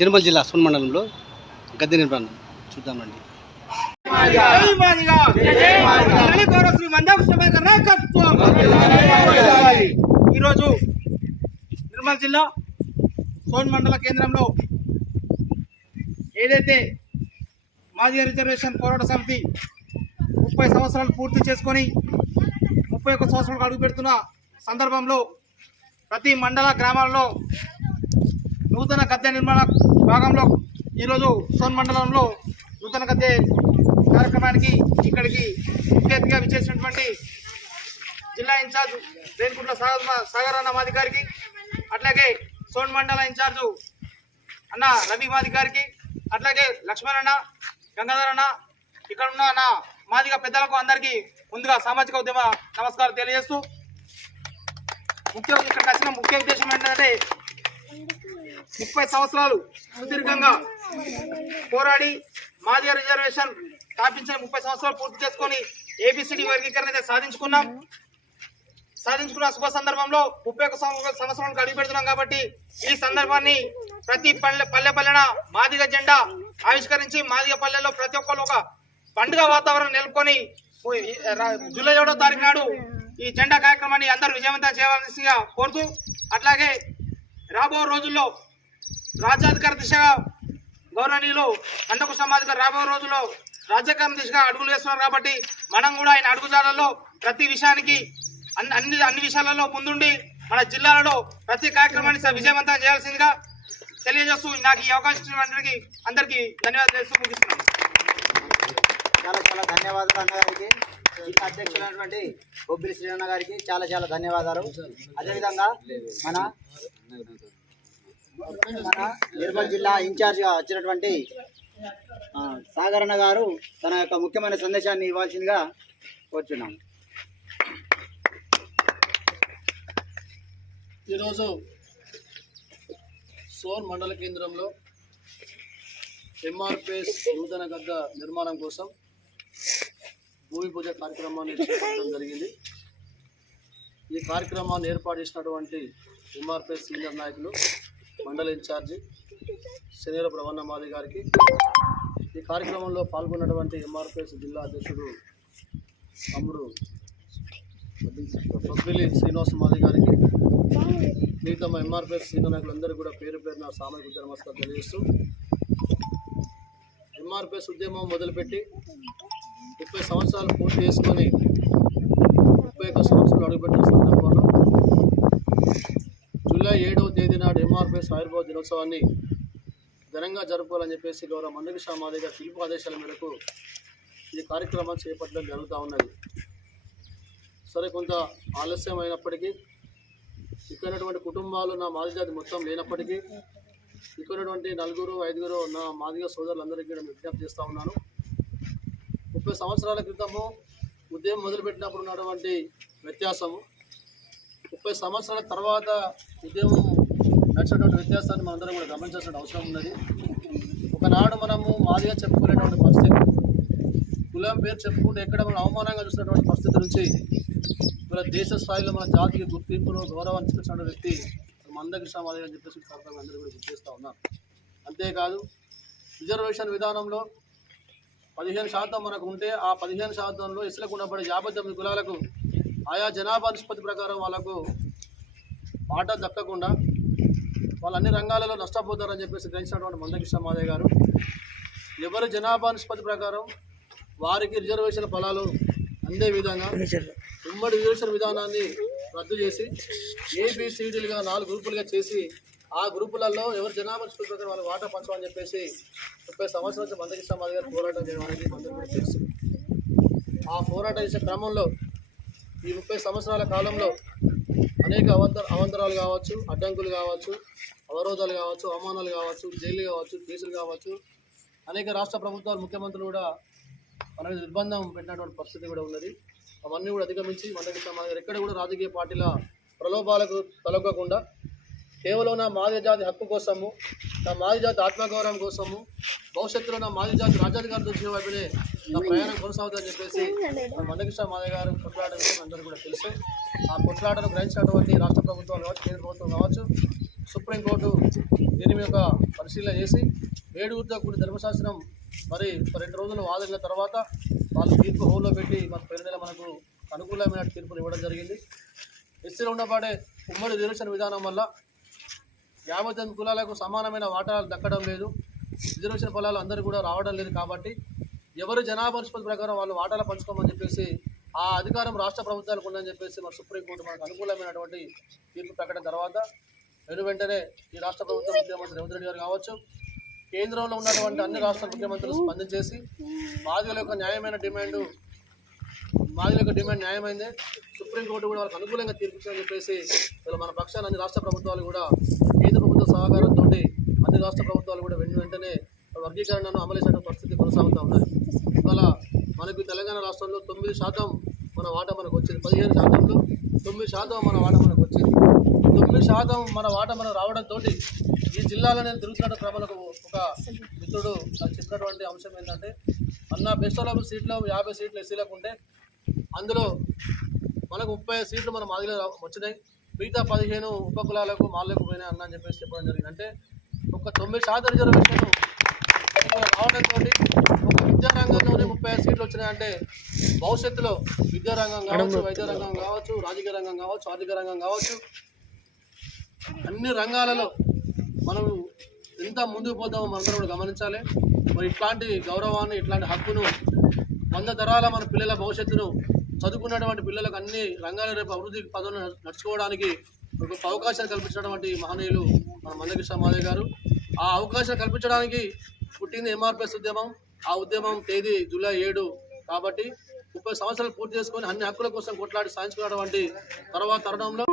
నిర్మల్ జిల్లా సోన్ మండలంలో గద్దె నిర్మాణం చూద్దామండి. ఈరోజు నిర్మల్ జిల్లా సోన్ మండల కేంద్రంలో ఏదైతే మాదిగ రిజర్వేషన్ పోరాట సమితి 30 సంవత్సరాలు పూర్తి చేసుకొని 31 సంవత్సరాలకు అడుగు పెడుతున్న సందర్భంలో ప్రతి మండల గ్రామాల్లో నూతన గద్దె నిర్మాణ భాగంలో ఈరోజు సోన్ మండలంలో నూతన గద్దె కార్యక్రమానికి ఇక్కడికి ముఖ్య అతిథిగా విచ్చేసినటువంటి జిల్లా ఇన్ఛార్జ్ రేణుకుంట్ల సాగర్ అన్న మాది గారికి, అట్లాగే సోన్ మండల ఇన్ఛార్జు అన్న రవి మాది గారికి, అట్లాగే లక్ష్మణ్ అన్న, గంగాధర్ అన్న, ఇక్కడ ఉన్న నా మాదిగా పెద్దలకు అందరికీ ముందుగా సామాజిక ఉద్యమ నమస్కారం తెలియజేస్తూ ఇక్కడికి వచ్చిన ముఖ్య ఉద్దేశం ఏంటంటే 30 సంవత్సరాలు సుదీర్ఘంగా పోరాడి మాదిగ రిజర్వేషన్ స్థాపించిన 30 సంవత్సరాలు పూర్తి చేసుకొని ఏబిసిడి వర్గీకరణ అయితే సాధించుకున్న శుభ సందర్భంలో 31 సంవత్సరాలకు అడుగు పెడుతున్నాం. కాబట్టి ఈ సందర్భాన్ని ప్రతి పల్లెన మాదిగ జెండా ఆవిష్కరించి మాదిగ పల్లెల్లో ప్రతి ఒక్కరు ఒక పండుగ వాతావరణం నెలకొని జూలై 7వ తారీఖు నాడు ఈ జెండా కార్యక్రమాన్ని అందరూ విజయవంతం చేయవలసిందిగా కోరుతూ, అట్లాగే రాబో రోజుల్లో రాజ్యాధికార దిశగా గౌరవనీయులు అండకృష్ణ మాదిగ రాబో రోజుల్లో రాజ్యాధికార దిశగా అడుగులు వేస్తున్నారు. కాబట్టి మనం కూడా ఆయన అడుగుజాడల్లో ప్రతి విషయానికి అన్ని విషయాలలో ముందుండి మన జిల్లాలలో ప్రతి కార్యక్రమాన్ని విజయవంతం చేయాల్సిందిగా తెలియజేస్తూ నాకు ఈ అవకాశం ఇచ్చినటువంటి అందరికీ ధన్యవాదాలు తెలుస్తూ ముగిస్తున్నాను. చాలా ధన్యవాదాలు అన్నగారికి, జిల్లా అధ్యక్షులైనటువంటి బొబ్బిలి శ్రీరణ గారికి చాలా ధన్యవాదాలు. అదేవిధంగా మన నిర్మల్ జిల్లా ఇన్ఛార్జిగా వచ్చినటువంటి సాగరన్న గారు తన యొక్క ముఖ్యమైన సందేశాన్ని ఇవ్వాల్సిందిగా కోరుచున్నాం. ఈరోజు సోన్ మండల కేంద్రంలో ఎంఆర్పిఎస్ నూతన గద్ద నిర్మాణం కోసం భూమి పూజ కార్యక్రమాన్ని చేపట్టడం జరిగింది. ఈ కార్యక్రమాన్ని ఏర్పాటు చేసినటువంటి ఎంఆర్పిఎస్ సీనియర్ నాయకులు మండల ఇన్ఛార్జి శనివారపు రవణ మాది గారికి, ఈ కార్యక్రమంలో పాల్గొన్నటువంటి ఎంఆర్పిఎస్ జిల్లా అధ్యక్షుడు తమ్ముడు బొబ్బిలి శ్రీనివాస మాది గారికి, మిగతా ఎంఆర్పిఎస్ సీనియర్ నాయకులందరూ కూడా పేరున సామాజిక ఉద్యమ నమస్కారం తెలియజేస్తూ, ఎంఆర్పిఎస్ ఉద్యమం మొదలుపెట్టి 30 సంవత్సరాలు పూర్తి చేసుకొని 31 సంవత్సరాలు అడుగుపెట్టిన సందర్భంలో జూలై 7వ తేదీ నాడు ఎంఆర్పిఎస్ ఆవిర్భావ దినోత్సవాన్ని ఘనంగా జరుపుకోవాలని చెప్పేసి గౌరవ మండకృష్ణ మాదిగ పిలుపు ఆదేశాల మేరకు ఈ కార్యక్రమాన్ని చేపట్టడం జరుగుతూ ఉన్నది. సరే, కొంత ఆలస్యం అయినప్పటికీ ఇక్కడ కుటుంబాలు నా మాదిగ జాతి మొత్తం లేనప్పటికీ ఇక్కడ 4-5 నా మాదిగ సోదరులందరికీ కూడా విజ్ఞప్తి చేస్తూ ఉన్నాను. 30 సంవత్సరాల క్రితము ఉద్యమం మొదలుపెట్టినప్పుడు ఉన్నటువంటి వ్యత్యాసము, 30 సంవత్సరాల తర్వాత ఉద్యమం నడిచినటువంటి వ్యత్యాసాన్ని మనందరం కూడా గమనించాల్సిన అవసరం ఉన్నది. ఒకనాడు మనము మాదిగా చెప్పుకునేటువంటి పరిస్థితి, కులం పేరు చెప్పుకుంటే ఎక్కడ మనం అవమానంగా చూసినటువంటి పరిస్థితి నుంచి మన దేశ స్థాయిలో మన జాతికి గుర్తింపును గౌరవాన్ని తీసుకొచ్చిన వ్యక్తి మందకృష్ణ మాదిగ అని చెప్పేసి అందరూ కూడా గుర్తిస్తూ ఉన్నారు. అంతేకాదు, రిజర్వేషన్ విధానంలో 15% మనకు ఉంటే ఆ 15%లో ఇసులకు ఉండబడే 59 కులాలకు ఆయా జనాభా నిష్పత్తి ప్రకారం వాళ్ళకు వాటా దక్కకుండా వాళ్ళు అన్ని రంగాలలో నష్టపోతారని చెప్పేసి గ్రహించినటువంటి మందకృష్ణ మాదిగ గారు ఎవరి జనాభా నిష్పత్తి ప్రకారం వారికి రిజర్వేషన్ ఫలాలు అందే విధంగా ఉమ్మడి రిజర్వేషన్ విధానాన్ని రద్దు చేసి ఏబిసిడీలుగా 4 గ్రూపులుగా చేసి ఆ గ్రూపులలో ఎవరు జనాభా నిష్పత్తి ప్రకారం వాళ్ళు వాటా పంచమని చెప్పేసి 30 సంవత్సరాల నుంచి మందకృష్ణ మాదిగ గారు పోరాటం చేయడం అనేది అందరికీ కూడా తెలుసు. ఆ పోరాటం చేసే క్రమంలో ఈ 30 సంవత్సరాల కాలంలో అనేక అవంతరాలు కావచ్చు, అడ్డంకులు కావచ్చు, అవరోధాలు కావచ్చు, అవమానాలు కావచ్చు, జైలు కావచ్చు, కేసులు కావచ్చు, అనేక రాష్ట్ర ప్రభుత్వాలు ముఖ్యమంత్రులు కూడా మన నిర్బంధం పెట్టినటువంటి పరిస్థితి కూడా ఉన్నది. అవన్నీ కూడా అధిగమించి మందకృష్ణ మాదిగ గారు ఎక్కడ కూడా రాజకీయ పార్టీల ప్రలోభాలకు తలొగ్గకుండా కేవలం నా మాదిగ జాతి హక్కు కోసము, నా మాదిగ జాతి ఆత్మగౌరవం కోసము, భవిష్యత్తులో నా మాదిగ జాతి రాజ్యాధికార దృష్టి వైపునే నా ప్రయాణం కొనసాగుతుందని చెప్పేసి మందకృష్ణ మాదిగ గారు కొట్లాడ విషయం అందరూ కూడా తెలుసు. ఆ కొట్లాటను గ్రహించినటువంటి రాష్ట్ర ప్రభుత్వాలు కావచ్చు, కేంద్ర ప్రభుత్వం కావచ్చు, సుప్రీంకోర్టు దీని మీద పరిశీలన చేసి 7గురితో కూడిన ధర్మశాస్త్రం మరి 2 రోజులు వాదనల తర్వాత వాళ్ళు తీర్పు హోల్లో పెట్టి మన పేరు నెల మనకు అనుకూలమైన తీర్పులు ఇవ్వడం జరిగింది. ఎస్సీలో ఉండబడే ఉమ్మడి రిజర్వేషన్ విధానం వల్ల 58 కులాలకు సమానమైన వాటాలు దక్కడం లేదు. రిజర్వేషన్ ఫలాలు అందరూ కూడా రావడం లేదు. కాబట్టి ఎవరు జనాభా నిష్పత్తి ప్రకారం వాళ్ళు వాటాలు పంచుకోమని చెప్పేసి ఆ అధికారం రాష్ట్ర ప్రభుత్వాలకు ఉందని చెప్పేసి మన సుప్రీంకోర్టు మనకు అనుకూలమైనటువంటి తీర్పు ప్రకటన తర్వాత వెంటనే ఈ రాష్ట్ర ప్రభుత్వం ముఖ్యమంత్రి రేవంత్ రెడ్డి గారు కావచ్చు, కేంద్రంలో ఉన్నటువంటి అన్ని రాష్ట్ర ముఖ్యమంత్రులు స్పందించేసి మాదిగల యొక్క డిమాండ్ న్యాయమైందే, సుప్రీంకోర్టు కూడా వాళ్ళకి అనుకూలంగా తీర్పుని చెప్పేసి మన పక్షాన్ని అన్ని రాష్ట్ర ప్రభుత్వాలు కూడా కేంద్ర ప్రభుత్వ సహకారంతో అన్ని రాష్ట్ర ప్రభుత్వాలు కూడా వెంటనే వర్గీకరణను అమలు చేసే పరిస్థితి కొనసాగుతూ ఉన్నది. ఇవాళ మనకు తెలంగాణ రాష్ట్రంలో 9% మన వాటా మనకు వచ్చింది. 15%లో 9% మన వాటా మనకు వచ్చింది. 9% మన వాటా మనకు రావడంతో ఈ జిల్లాలో నేను తిరుగుతున్న క్రమంలో ఒక మిత్రుడు నాకు చెప్పినటువంటి అంశం ఏంటంటే, అన్న బెస్ట్ ఆఫ్ సీట్లో 50 సీట్లు ఎస్సీలకు ఉంటే అందులో మనకు 30 సీట్లు మన మాదిలో వచ్చినాయి, మిగతా 15 ఉపకులాలకు మాలకు పోయినాయి అన్న అని చెప్పేసి చెప్పడం జరిగింది. అంటే ఒక 9% రిజర్వేషన్ రావడంతో ఒక విద్యారంగంలోనే 35 సీట్లు వచ్చినాయంటే భవిష్యత్తులో విద్యారంగం కావచ్చు, వైద్య రంగం కావచ్చు, రాజకీయ రంగం కావచ్చు, ఆర్థిక రంగం కావచ్చు, అన్ని రంగాలలో మనం ఎంత ముందుకు పోతామో మనందరం కూడా గమనించాలి. మరి ఇట్లాంటి గౌరవాన్ని, ఇట్లాంటి హక్కును 100 తరాల మన పిల్లల భవిష్యత్తును చదువుకున్నటువంటి పిల్లలకు అన్ని రంగాల రేపు అభివృద్ధి పదవులను నడుచుకోవడానికి ఒక అవకాశాలు కల్పించినటువంటి మహనీయులు మన మందకృష్ణ మాదిగ గారు. ఆ అవకాశాలు కల్పించడానికి పుట్టింది ఎంఆర్పిఎస్ ఉద్యమం. ఆ ఉద్యమం తేదీ జూలై 7. కాబట్టి 30 సంవత్సరాలు పూర్తి చేసుకొని అన్ని హక్కుల కోసం కొట్లాడి సాధించుకున్నటువంటి తర్వాత తరుణంలో